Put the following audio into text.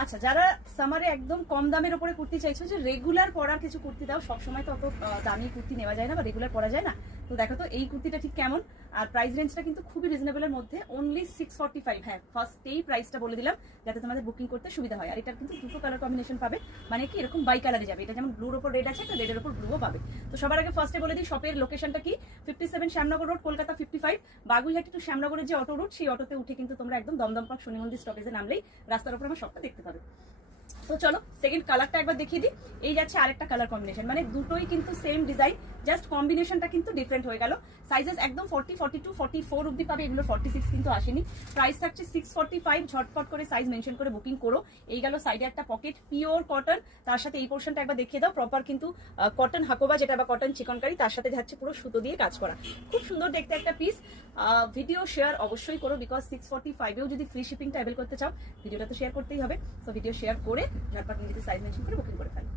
আচ্ছা, যারা সামারে একদম কম দামের উপরে কুর্তি চাইছো, যে রেগুলার পরার কিছু কুর্তি দাও, সবসময় তো অত দামি কুর্তি নেওয়া যায় না বা রেগুলার পরা যায় না, তো দেখো তো এই কুর্তিটা ঠিক কেমন। আর প্রাইস রেঞ্জটা কিন্তু খুবই রিজনেবলের মধ্যে, অনলি 645। হ্যাঁ, ফার্স্টেই প্রাইসটা বলে দিলাম যাতে তোমাদের বুকিং করতে সুবিধা হয়। আর এটার কিন্তু দুটো কালার কম্বিনেশন পাবে, মানে কি এরকম বাই কালারে যাবে। এটা যেমন ব্লুর ওপর রেড আছে, একটা রেডের ওপর ব্লুও পাবে। তো সবার আগে ফার্স্টে বলে দিই শপের লোকেশনটা কি। 57 শ্যামনগর রোড, কলকাতা 55। বাগুইহাটি টু শ্যামনগরের যে অটো রুট, সেই অটোতে উঠে কিন্তু তোমরা একদম দমদম পার্ক শনি মন্দির স্টপেজে নামলেই রাস্তার উপর আমার শপটা দেখতে পাবে। তো চলো সেকেন্ড কালারটা একবার দেখিয়ে দিই। এই যাচ্ছে আরেকটা কালার কম্বিনেশন, মানে দুটোই কিন্তু সেম ডিজাইন, জাস্ট কম্বিনেশনটা কিন্তু ডিফারেন্ট হয়ে গেল। সাইজেস একদম 40, 42, 44 অব্দি পাবে, এগুলো 46 কিন্তু আসেনি। প্রাইস থাকছে 645। ঝটপট করে সাইজ মেনশন করে বুকিং করো। এই গেল সাইডে একটা পকেট, পিওর কটন। তার সাথে এই পোর্শনটা একবার দেখিয়ে দাও, প্রপার কিন্তু কটন হাকোবা যেটা বা কটন চিকনকারি, তার সাথে যাচ্ছে পুরো সুতো দিয়ে কাজ করা, খুব সুন্দর দেখতে একটা পিস। ভিডিও শেয়ার অবশ্যই করো, বিকজ 645-এও যদি ফ্রি শিপিংটা অ্যাভেল করতে চাও, ভিডিওটা তো শেয়ার করতেই হবে। সো ভিডিও শেয়ার করে ঝটপট নিজেদের সাইজ মেনশন করে বুকিং করে ফেলো।